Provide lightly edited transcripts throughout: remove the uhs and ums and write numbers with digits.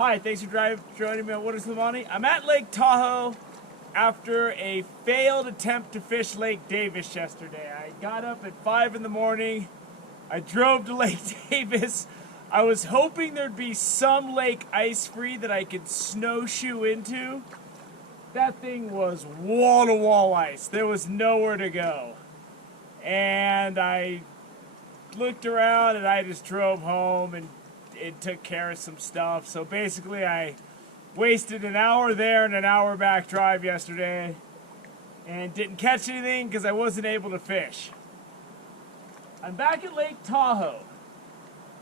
Hi, thanks for joining me on What is Lavani. I'm at Lake Tahoe after a failed attempt to fish Lake Davis yesterday. I got up at 5 in the morning. I drove to Lake Davis. I was hoping there'd be some lake ice-free that I could snowshoe into. That thing was wall-to-wall ice. There was nowhere to go. And I looked around and I just drove home and it took care of some stuff. So basically I wasted an hour there and an hour back drive yesterday and didn't catch anything because I wasn't able to fish. I'm back at Lake Tahoe.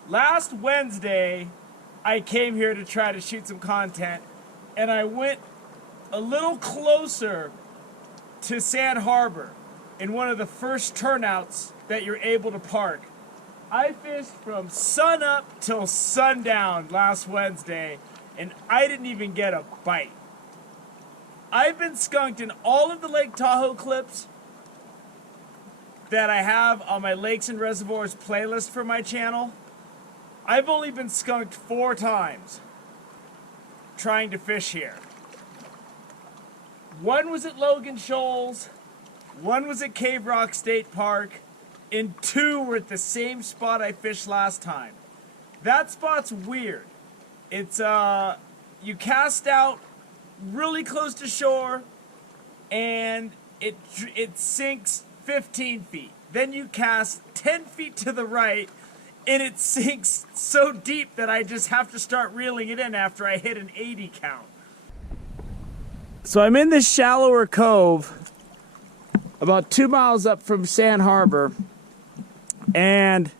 Last Wednesday I came here to try to shoot some content and I went a little closer to Sand Harbor in one of the first turnouts that you're able to park. I fished from sun up till sundown last Wednesday, and I didn't even get a bite. I've been skunked in all of the Lake Tahoe clips that I have on my Lakes and Reservoirs playlist for my channel. I've only been skunked 4 times trying to fish here. One was at Logan Shoals, one was at Cave Rock State Park, and 2 were at the same spot I fished last time. That spot's weird. It's, you cast out really close to shore, and it sinks 15 feet. Then you cast 10 feet to the right, and it sinks so deep that I just have to start reeling it in after I hit an 80 count. So I'm in this shallower cove, about 2 miles up from Sand Harbor, and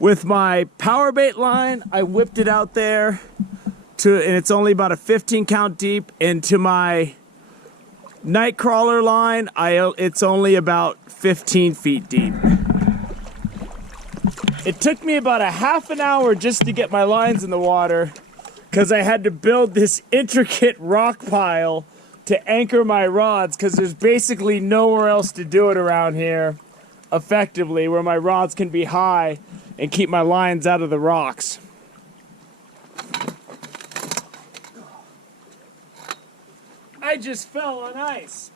with my power bait line, I whipped it out there and it's only about a 15 count deep, and to my night crawler line, it's only about 15 feet deep. It took me about a half an hour just to get my lines in the water because I had to build this intricate rock pile to anchor my rods because there's basically nowhere else to do it around here effectively where my rods can be high and keep my lines out of the rocks. I just fell on ice.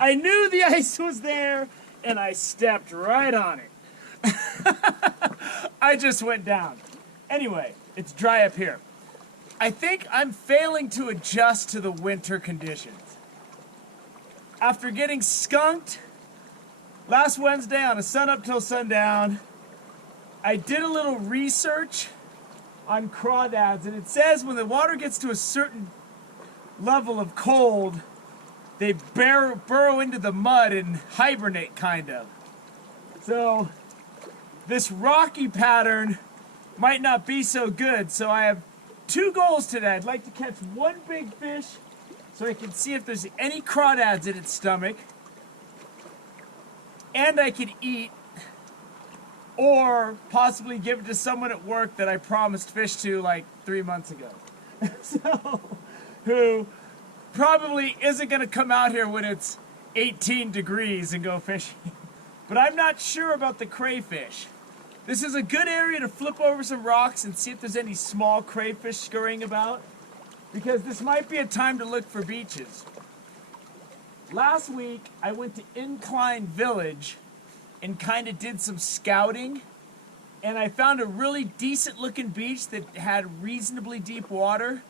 I knew the ice was there and I stepped right on it. I just went down. Anyway, it's dry up here. I think I'm failing to adjust to the winter conditions. After getting skunked last Wednesday on a sun up till sundown, I did a little research on crawdads, and it says when the water gets to a certain level of cold, they burrow into the mud and hibernate, kind of. So this rocky pattern might not be so good, so I have 2 goals today. I'd like to catch 1 big fish so I can see if there's any crawdads in its stomach, and I could eat, or possibly give it to someone at work that I promised fish to like 3 months ago. So, who probably isn't going to come out here when it's 18 degrees and go fishing. But I'm not sure about the crayfish. This is a good area to flip over some rocks and see if there's any small crayfish scurrying about, because this might be a time to look for beaches. Last week, I went to Incline Village and kind of did some scouting, and I found a really decent looking beach that had reasonably deep water,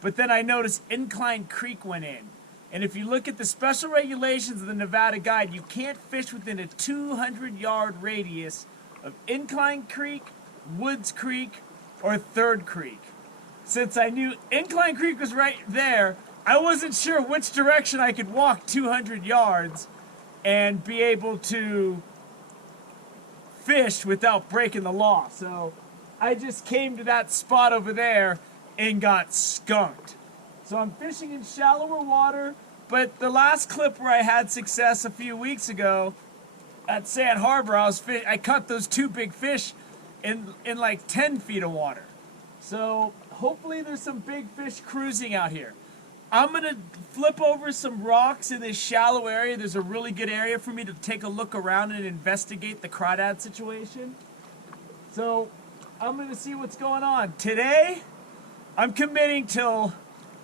but then I noticed Incline Creek went in. And if you look at the special regulations of the Nevada Guide, you can't fish within a 200-yard radius of Incline Creek, Woods Creek, or Third Creek. Since I knew Incline Creek was right there, I wasn't sure which direction I could walk 200 yards and be able to fish without breaking the law. So I just came to that spot over there and got skunked. So I'm fishing in shallower water, but the last clip where I had success a few weeks ago at Sand Harbor, I caught those 2 big fish in like 10 feet of water. So hopefully there's some big fish cruising out here. I'm going to flip over some rocks in this shallow area. There's a really good area for me to take a look around and investigate the crawdad situation. So I'm going to see what's going on. Today, I'm committing till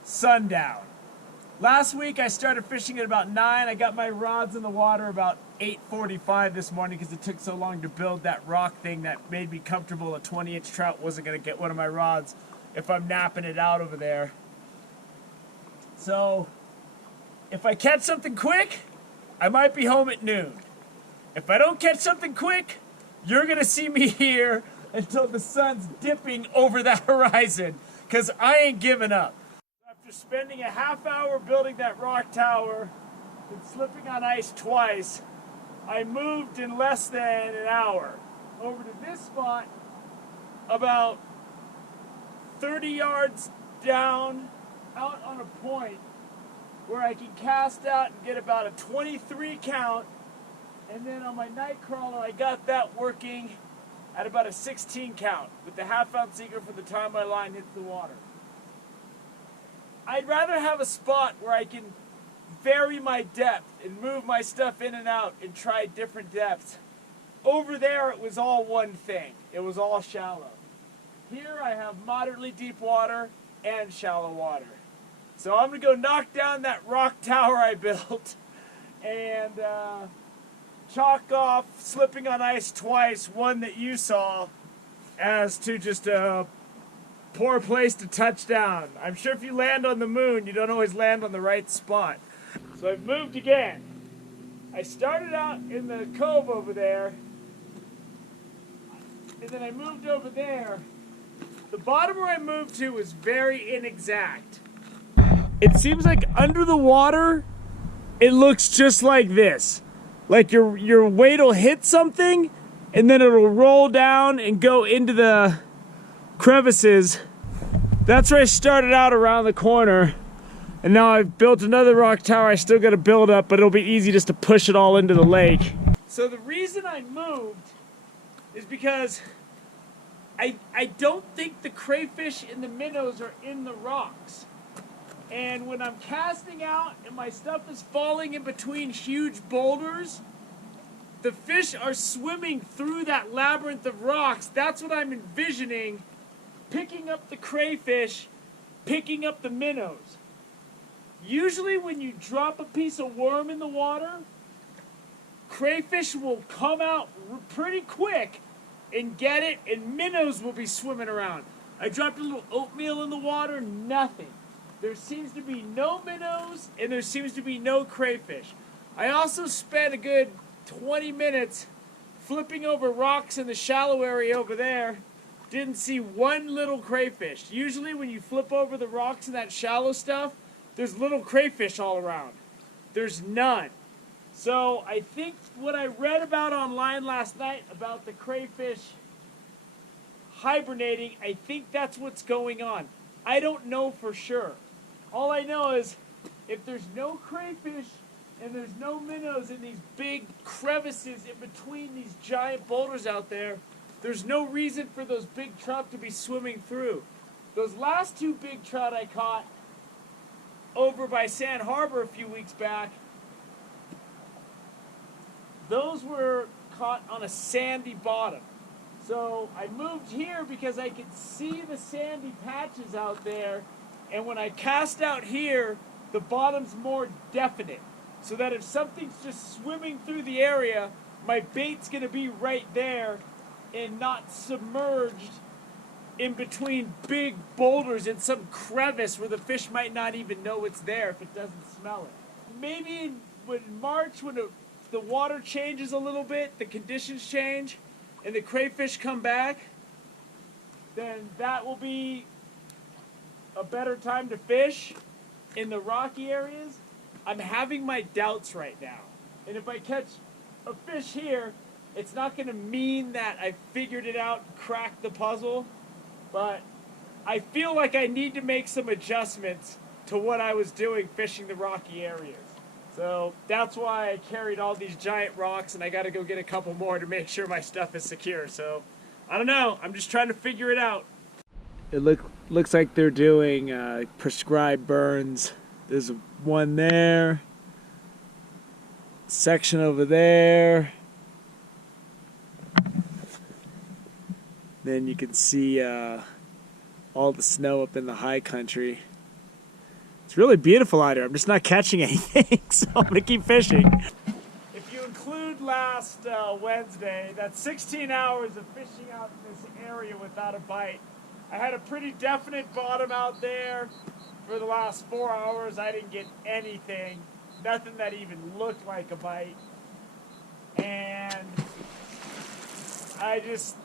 sundown. Last week I started fishing at about 9. I got my rods in the water about 8:45 this morning because it took so long to build that rock thing that made me comfortable a 20-inch trout wasn't going to get one of my rods if I'm napping it out over there. So if I catch something quick, I might be home at noon. If I don't catch something quick, you're going to see me here until the sun's dipping over the horizon because I ain't giving up. After spending a half hour building that rock tower and slipping on ice twice, I moved in less than an hour over to this spot about 30 yards down out on a point where I can cast out and get about a 23 count, and then on my night crawler I got that working at about a 16 count with the half-ounce eager for the time my line hits the water. I'd rather have a spot where I can vary my depth and move my stuff in and out and try different depths. Over there it was all one thing. It was all shallow. Here I have moderately deep water and shallow water. So I'm going to go knock down that rock tower I built and chalk off slipping on ice twice, one that you saw, as to just a poor place to touch down. I'm sure if you land on the moon, you don't always land on the right spot. So I've moved again. I started out in the cove over there, and then I moved over there. The bottom where I moved to was very inexact. It seems like under the water, it looks just like this. Like your weight will hit something, and then it'll roll down and go into the crevices. That's where I started out around the corner, and now I've built another rock tower. I still got to build up, but it'll be easy just to push it all into the lake. So the reason I moved is because I don't think the crayfish and the minnows are in the rocks. And when I'm casting out and my stuff is falling in between huge boulders, the fish are swimming through that labyrinth of rocks. That's what I'm envisioning, picking up the crayfish, picking up the minnows. Usually when you drop a piece of worm in the water, crayfish will come out pretty quick and get it, and minnows will be swimming around. I dropped a little oatmeal in the water, nothing. There seems to be no minnows, and there seems to be no crayfish. I also spent a good 20 minutes flipping over rocks in the shallow area over there. Didn't see one little crayfish. Usually when you flip over the rocks in that shallow stuff, there's little crayfish all around. There's none. So I think what I read about online last night about the crayfish hibernating, I think that's what's going on. I don't know for sure. All I know is if there's no crayfish and there's no minnows in these big crevices in between these giant boulders out there, there's no reason for those big trout to be swimming through. Those last two big trout I caught over by Sand Harbor a few weeks back, those were caught on a sandy bottom. So I moved here because I could see the sandy patches out there, and when I cast out here, the bottom's more definite. So that if something's just swimming through the area, my bait's gonna be right there and not submerged in between big boulders in some crevice where the fish might not even know it's there if it doesn't smell it. Maybe in March, when the water changes a little bit, the conditions change, and the crayfish come back, then that will be a better time to fish in the rocky areas. I'm having my doubts right now. And if I catch a fish here, it's not going to mean that I figured it out and cracked the puzzle, but I feel like I need to make some adjustments to what I was doing fishing the rocky areas. So that's why I carried all these giant rocks, and I got to go get a couple more to make sure my stuff is secure. So I don't know. I'm just trying to figure it out. It looks like they're doing prescribed burns. There's one there, section over there. Then you can see all the snow up in the high country. It's really beautiful out here. I'm just not catching anything, so I'm gonna keep fishing. If you include last Wednesday, that's 16 hours of fishing out in this area without a bite. I had a pretty definite bottom out there. For the last 4 hours, I didn't get anything. Nothing that even looked like a bite. And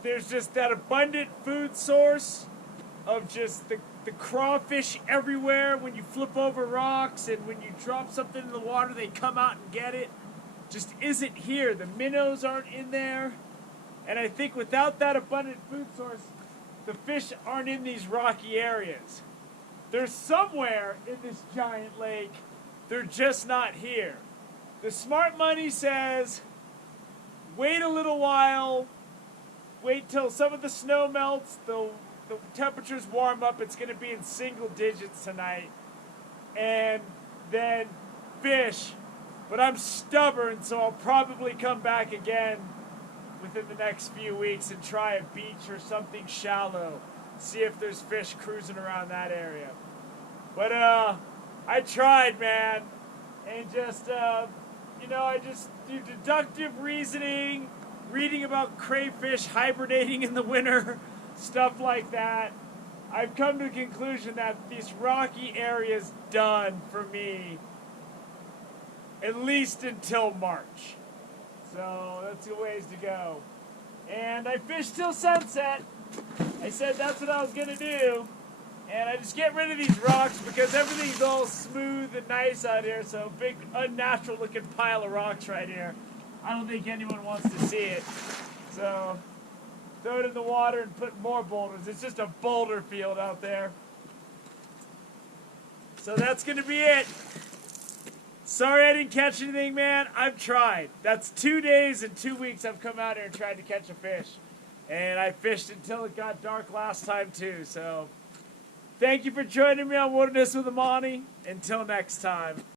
there's just that abundant food source of just the crawfish everywhere. When you flip over rocks and when you drop something in the water, they come out and get it. Just isn't here. The minnows aren't in there. And I think without that abundant food source, the fish aren't in these rocky areas. They're somewhere in this giant lake. They're just not here. The smart money says, wait a little while, wait till some of the snow melts, the temperatures warm up, it's going to be in single digits tonight, and then fish. But I'm stubborn, so I'll probably come back again within the next few weeks and try a beach or something shallow. See if there's fish cruising around that area. But I tried, man, and just I just do deductive reasoning, reading about crayfish hibernating in the winter, stuff like that. I've come to the conclusion that this rocky area's done for me, at least until March. So that's a ways to go. And I fished till sunset. I said that's what I was gonna do. And I just get rid of these rocks because everything's all smooth and nice out here. So big, unnatural looking pile of rocks right here. I don't think anyone wants to see it. So throw it in the water and put more boulders. It's just a boulder field out there. So that's gonna be it. Sorry I didn't catch anything, man. I've tried. That's 2 days and 2 weeks I've come out here and tried to catch a fish. And I fished until it got dark last time too. So thank you for joining me on Wilderness with Amani. Until next time.